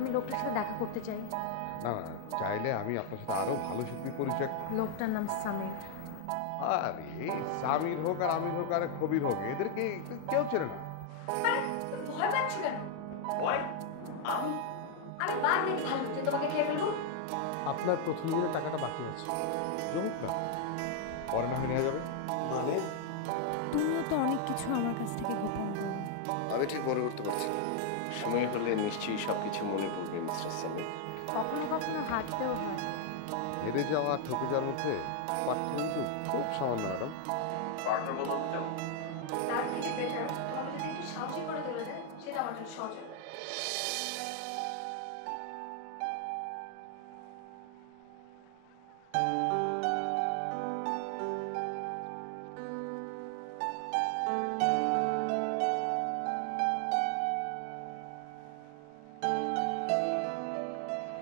আমি লোকটার সাথে দেখা করতে চাই। না না, চাইলে আমি আপনার সাথে আরো ভালো শিল্পী পরিচয়। লোকটার নাম সামির। আরে এই সামির হোক আর আমির হোক আর কবির হোক, এদেরকে কেউ চেনে না। আরে তুমি ভয় পাচ্ছ কেন? ভয়? আমি বাদ দেখি ভালো যে তোমাকে খেয়ে ফেলবো। আপনার প্রথম দিনের টাকাটা বাকি আছে, জমুক না, পরে না নিয়ে যাবে। মানে তুমিও তো অনেক কিছু আমার কাছ থেকে গোপন করো। আমি ঠিক মনে করতে পারছি না। সময় হলে নিশ্চয়ই সবকিছু মনে পড়বে মিস্টার সামির। কখনো কখনো হাঁটতেও হয়। হেরে যাওয়া আর ঠকে যাওয়ার মধ্যে পার্থক্য কিন্তু খুব সামান্য ম্যাডাম। পার্টনার বদলাতে চাও? তার থেকে বেটার তোমাকে যদি একটু সাহসী করে তোলা যায়, সেটা আমার জন্য সহজ হবে।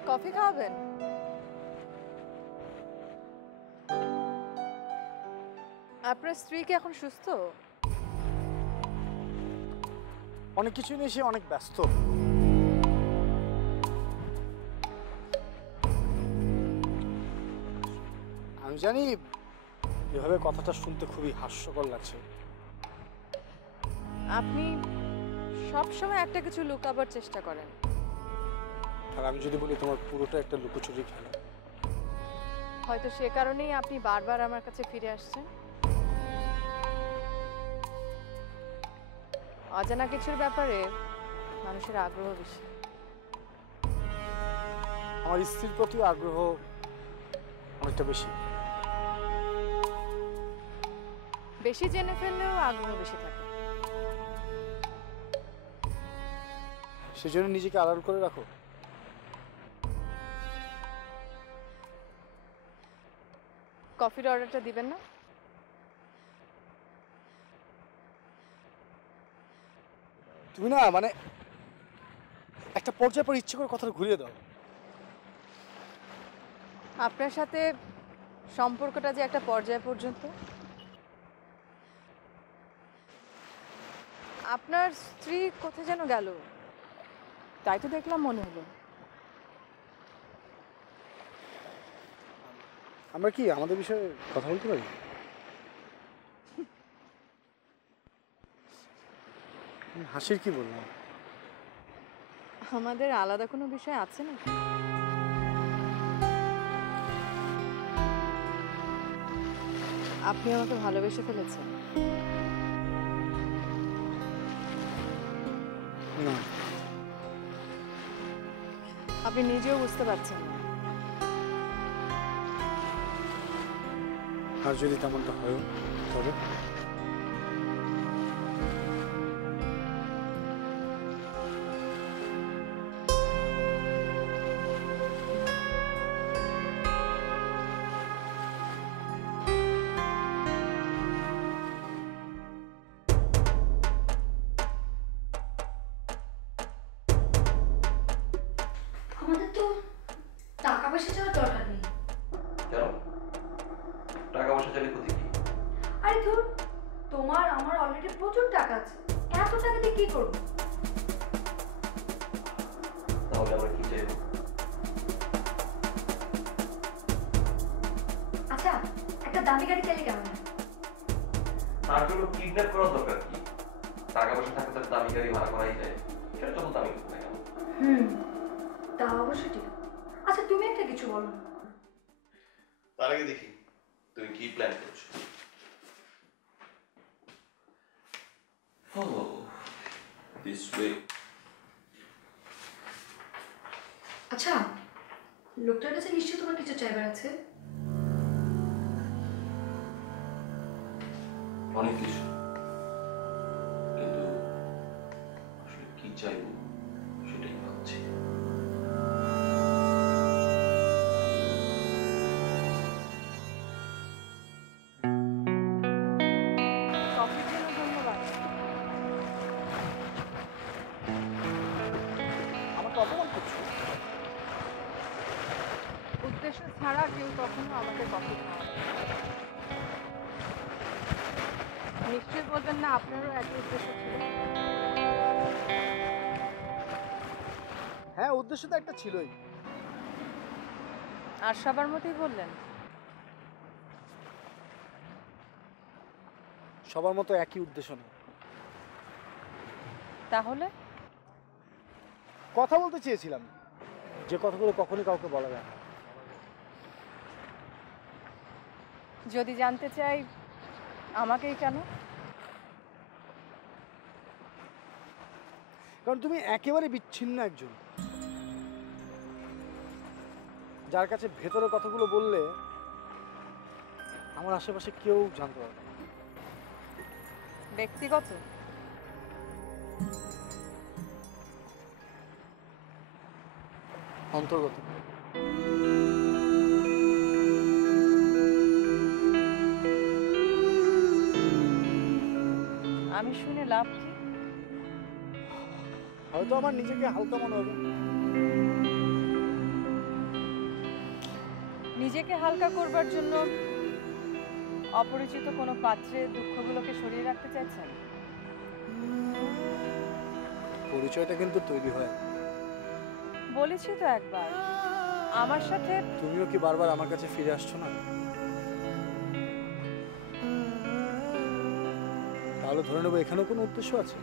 কফি খাওয়াবেন? আপনার স্ত্রী কি এখন সুস্থ? অনেক কিছু নিয়ে সে অনেক ব্যস্ত। আমি জানি এভাবে কথাটা শুনতে খুবই হাস্যকর লাগছে। আপনি সবসময় একটা কিছু লুকাবার চেষ্টা করেন। আর আমি যদি বলি তোমার পুরোটা একটা লুকোচুরি খেলা। হয়তো সে কারণেই আপনি বারবার আমার কাছে ফিরে আসছেন। অজানা কিছুর ব্যাপারে মানুষের আগ্রহ বেশি। আমার স্ত্রীর প্রতি আগ্রহ অনেকটা বেশি। বেশি জেনে ফেললেও আগ্রহ বেশি থাকে। সেজন্য নিজেকে আড়াল করে রাখো। কফির অর্ডারটা দিবেন না? তুমি না মানে একটা পর্যায়ে পর ইচ্ছে করে কথাটা ঘুরিয়ে দাও। আপনার সাথে সম্পর্কটা যে একটা পর্যায় পর্যন্ত। আপনার স্ত্রী কোথায় যেন গেল, তাই তো দেখলাম মনে হলো। আমরা কি আমাদের বিষয়ে কথা বলতে পারি? হাসির কি বললাম? আমাদের আলাদা কোনো বিষয় আছে না? আপনি আমাকে ভালোবেসে ফেলেছেন? না। আপনি নিজেও বুঝতে পারছেন না। আর যদি তেমনটা হয় তবে? আমাদের তো টাকা পয়সা চাওয়ার দরকার নেই। কেন? টাকা পয়সা চাইলে ক্ষতি কি? আরে ধুর, তোমার আমার অলরেডি প্রচুর টাকা আছে, এত টাকা দিয়ে কি করবো? তাহলে আমরা কি চাইবো? আচ্ছা, একটা দামি গাড়ি চাইলে কেমন হয়? তার জন্য কিডন্যাপ করার দরকার কি? টাকা পয়সা থাকলে তো দামি গাড়ি ভাড়া করাই যায়, সেটা যত দামি হোক না কেন। তা অবশ্য ঠিক। আচ্ছা, তুমি একটা কিছু বলো। তার আগে দেখি তুমি কি প্ল্যান করছো। Follow this way. আচ্ছা, লোকটার কাছে নিশ্চয়ই তোমার কিছু চাইবার আছে। অনেক কিছু, কিন্তু আসলে কি চাইবো সেটাই ভাবছি। কফির জন্য ধন্যবাদ। আমাকে অপমান করছো? উদ্দেশ্য ছাড়া কেউ কখনো আমাকে কফি খাওয়ায় না। নিশ্চয়ই বলবেন না আপনারও একই উদ্দেশ্য ছিল। হ্যাঁ, উদ্দেশ্য তো একটা ছিলই। আর সবার মতোই বললেন? সবার মতো একই উদ্দেশ্য না। তাহলে কথা বলতে চেয়েছিলাম, যে কথাগুলো কখনোই কাউকে বলা যায় না। যদি জানতে চাই আমাকেই কেন? কারণ তুমি একেবারে বিচ্ছিন্ন একজন, যার কাছে ভেতরের কথাগুলো বললে আমার আশেপাশে কেউ জানতে পারবে না। ব্যক্তিগত? অন্তর্গত। আমি শুনে লাভ কি? হয়তো আমার নিজেকে হালকা মনে হবে। নিজেকে হালকা করবার জন্য অপরিচিত কোনো পাত্রে দুঃখগুলোকে সরিয়ে রাখতে চাইছেন? পরিচয়টা কিন্তু তৈরি হয়। বলেছি তো একবার, আমার সাথে। তুমিও কি বারবার আমার কাছে ফিরে আসছো না? তাহলে ধরে নেবো এখানেও কোনো উদ্দেশ্য আছে।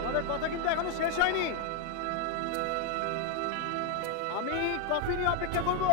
আমাদের কথা কিন্তু এখনো শেষ হয়নি। আমি কফি নিয়ে অপেক্ষা করবো।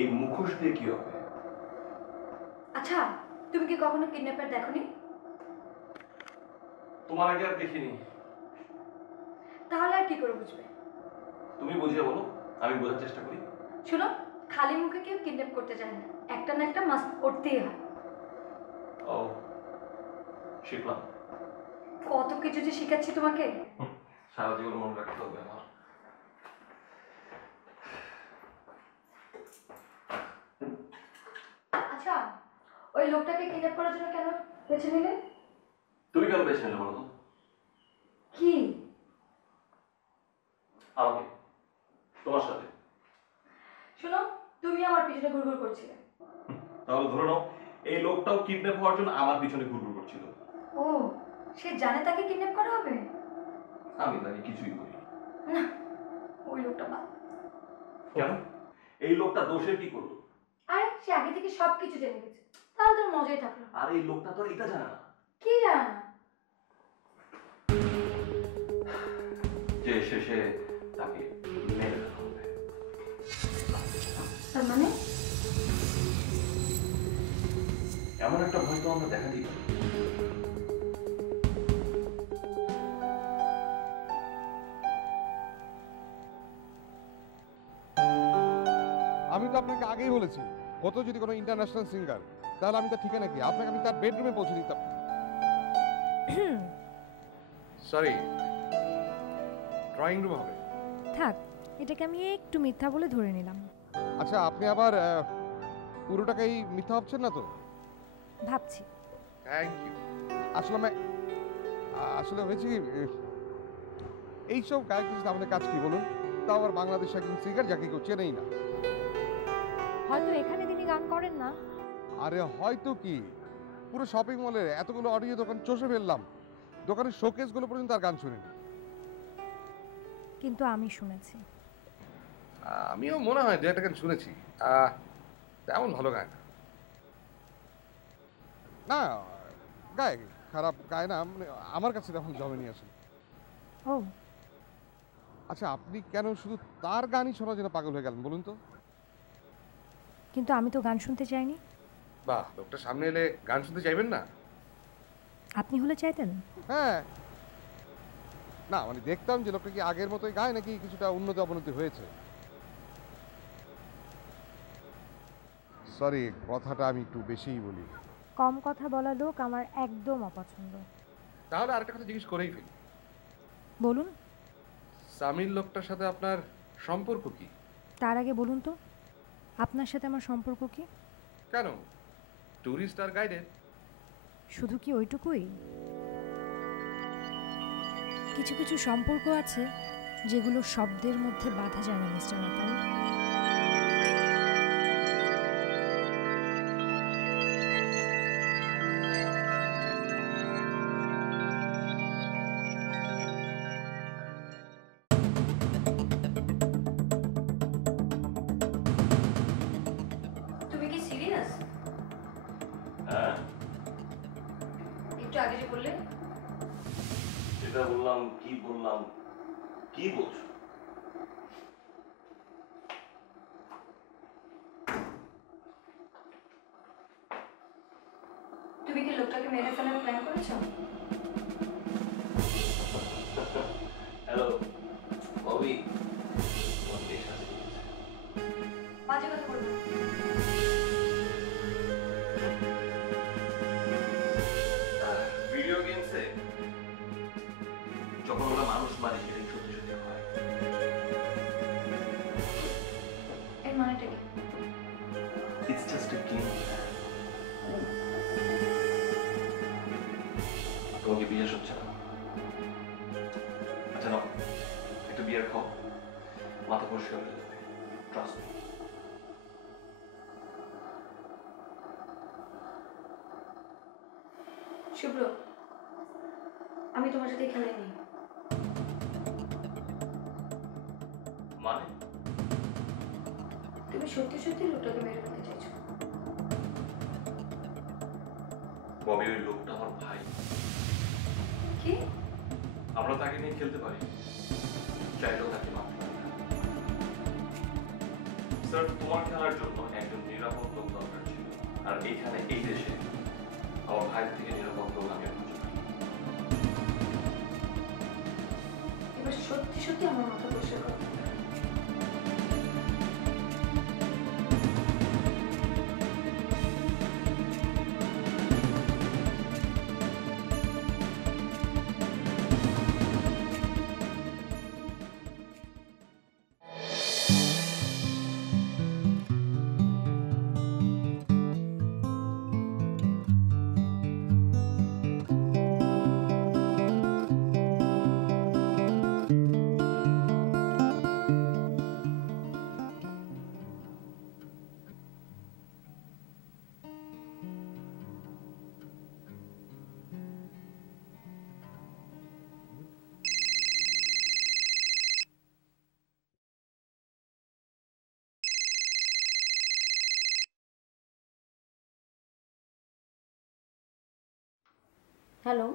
এই মুখোশ দিয়ে কি হবে? আচ্ছা, তুমি কি কখনো কিডন্যাপার দেখোনি? তোমার আগে আর দেখিনি। তাহলে আর কি করে বুঝবে? তুমি বুঝিয়ে বলো, আমি বোঝার চেষ্টা করি। শোনো, খালি মুখে কেউ কিডন্যাপ করতে চায় না, একটা না একটা মাস্ক করতেই হয়। ও, শিখলাম। কত কিছু যে শিখাচ্ছি তোমাকে। সারা জীবন মনে রাখতে হবে আমার। আচ্ছা, ওই লোকটাকে কিডন্যাপ করার জন্য কেন বেছে নিলে? তুমি কেন বেছে নিলে বলো তো? কি? আমাকে, তোমার সাথে। শোনো, তুমি আমার পিছনে ঘুরঘুর করছিলে। তাহলে ধরে নাও এই লোকটাও কিডন্যাপ হওয়ার জন্য আমার পিছনে ঘুরঘুর করছিল। ও, সে জানে তাকে কিডন্যাপ করা হবে? আমি তাকে কিছুই করি না, ওই লোকটা বাদ। কেন? এই লোকটা দোষের কি করলো? আরে সে আগে থেকে সবকিছু জেনে গেছে, তাহলে তোর মজাই থাকলো। আর এই লোকটা তো আর এটা জানে না কি জানা? যে শেষে তাকে মেরে ফেলা হবে। তার মানে এমন একটা ভয় তো আমরা দেখা দিই। আমি তো আপনাকে আগেই বলেছি, হতো যদি কোনো ইন্টারন্যাশনাল সিঙ্গার, তাহলে আমি তার ঠিকানা কি আপনাকে আমি তার বেডরুমে পৌঁছে দিতাম। সরি, ড্রয়িং রুম হবে। থাক, এটাকে আমি একটু মিথ্যা বলে ধরে নিলাম। আচ্ছা, আপনি আবার পুরোটাকেই মিথ্যা ভাবছেন না তো? ভাবছি। Thank you. আসলে হয়েছে কি, এইসব গায়কদের সাথে আমাদের কাজ কি বলুন? তা আবার বাংলাদেশ একজন সিঙ্গার যাকে কেউ চেনেই না। হয়তো এখানে তিনি গান করেন না। আরে হয়তো কি, পুরো শপিং মলের এতগুলো অডিও দোকান চষে ফেললাম, দোকানের শোকেসগুলো পর্যন্ত আর গান শুনিনি। কিন্তু আমি শুনেছি। আমিও মনে হয় দু একটা গান শুনেছি, তেমন ভালো গায় না। না, গায়, খারাপ গায় না, মানে আমার কাছে তেমন জমেনি আসলে। ও আচ্ছা, আপনি কেন শুধু তার গানই শোনার জন্য পাগল হয়ে গেলেন বলুন তো? কিন্তু আমি তো গান শুনতে চাইনি। বাহ, লোকটা সামনে এলে গান শুনতে চাইবেন না? আপনি হলে চাইতেন? হ্যাঁ, না মানে দেখতাম যে লোকটা কি আগের মতোই গায় নাকি কিছুটা উন্নতি অবনতি হয়েছে। সরি, কথাটা আমি একটু বেশিই বলি। কম কথা বলা লোক আমার একদম অপছন্দ। তাহলে আরেকটা কথা জিজ্ঞেস করেই ফেলি। বলুন। সামির লোকটার সাথে আপনার সম্পর্ক কি? তার আগে বলুন তো, আপনার সাথে আমার সম্পর্ক কি? কেন, ট্যুরিস্ট আর গাইডের? শুধু কি ওইটুকুই? কিছু কিছু সম্পর্ক আছে যেগুলো শব্দের মধ্যে বাঁধা যায় না মিস্টার রাতাল। তুমি কি সিরিয়াস? হ্যাঁ, একটু আগে যে বললে। যেটা বললাম, কি বললাম, কি বলছো? তুমি কি লোকটাকে মেরে ফেলার প্ল্যান করেছো? হ্যালো ববি, তোমার বেশ আছে। বাজে কথা বলবো না। ভিডিও গেমসে যখন ওরা মানুষ মারে সেটাই সত্যি সত্যি হয়। এর মানেটা কি? It's just a game. তোমাকে বিশ্বাস হচ্ছে না? আচ্ছা নাও, একটু বিয়ার খাও, মাথা পরিষ্কার হয়ে যাবে। Trust me. শুভ্র, আমি তোমার সাথে খেলে নেই। মানে? তুমি সত্যি সত্যি লোকটাকে মেরে ফেলতে চাইছো? ববি, ওই লোকটা আমার ভাই। কি? আমরা তাকে নিয়ে খেলতে পারি, চাইলেও তাকে মারতে পারি না। স্যার, তোমার খেলার জন্য একজন নিরাপদ লোক দরকার ছিল, আর এইখানে এই দেশে আমার ভাইয়ের থেকে নিরাপদ লোক আমি খুঁজে পাই। এবার সত্যি সত্যি আমার মাথা পরিষ্কার করতে হবে। Hello,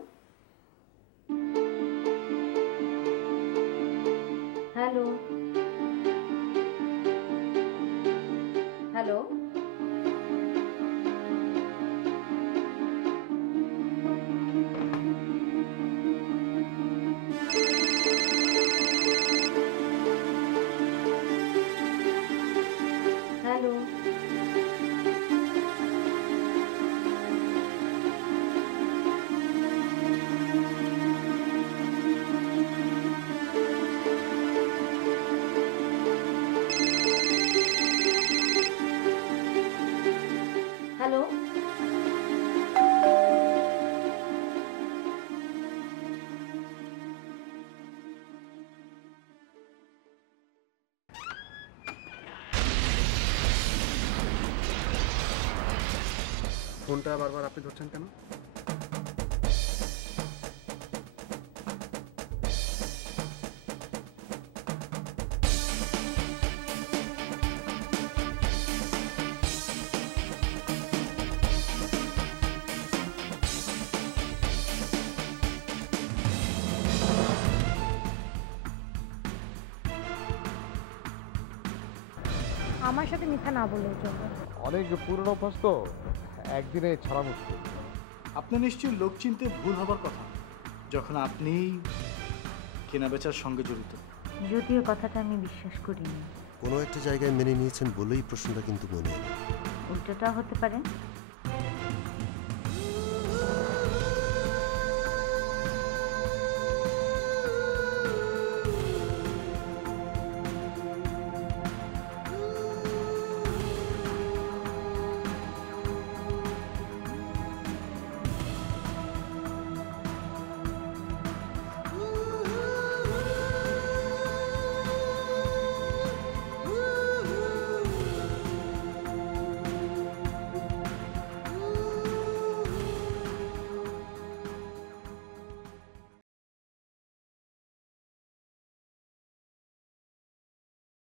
hello, hello. Hello. Hello. ফোনটা বারবার আপনি ধরছেন কেন? আমার সাথে মিথ্যা না বললেই চলবে। অনেক পুরনো অভ্যাস তো, একদিনে ছাড়া মুশকিল। আপনার নিশ্চয়ই লোক চিনতে ভুল হবার কথা যখন আপনি কেনাবেচার সঙ্গে জড়িত। যদিও কথাটা আমি বিশ্বাস করিনি। কোনো একটা জায়গায় মেনে নিয়েছেন বলেই প্রশ্নটা কিন্তু মনে হয়। উল্টোটাও হতে পারে।